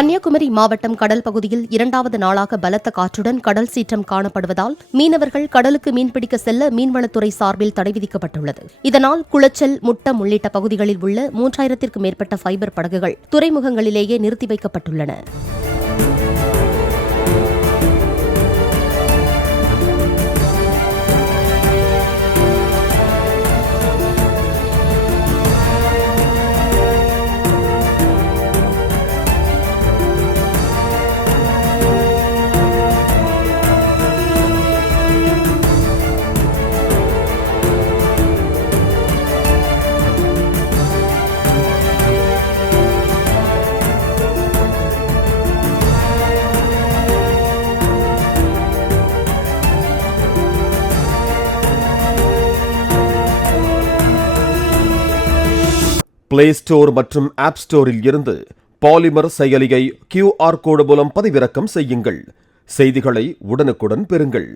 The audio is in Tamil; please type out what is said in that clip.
கன்னியாகுமரி மாவட்டம் கடல் பகுதியில் இரண்டாவது நாளாக பலத்த காற்றுடன் கடல் சீற்றம் காணப்படுவதால் மீனவர்கள் கடலுக்கு மீன்பிடிக்க செல்ல மீன்வளத்துறை சார்பில் தடை விதிக்கப்பட்டுள்ளது. இதனால் குளச்சல், முட்டம் உள்ளிட்ட பகுதிகளில் உள்ள 3000த்திற்கும் மேற்பட்ட ஃபைபர் படகுகள் துறைமுகங்களிலேயே நிறுத்தி வைக்கப்பட்டுள்ளன. பிளே ஸ்டோர் மற்றும் ஆப் ஸ்டோரில் இருந்து பாலிமர் செயலியை QR கோடு மூலம் பதிவிறக்கம் செய்யுங்கள். செய்திகளை உடனுக்குடன் பெறுங்கள்.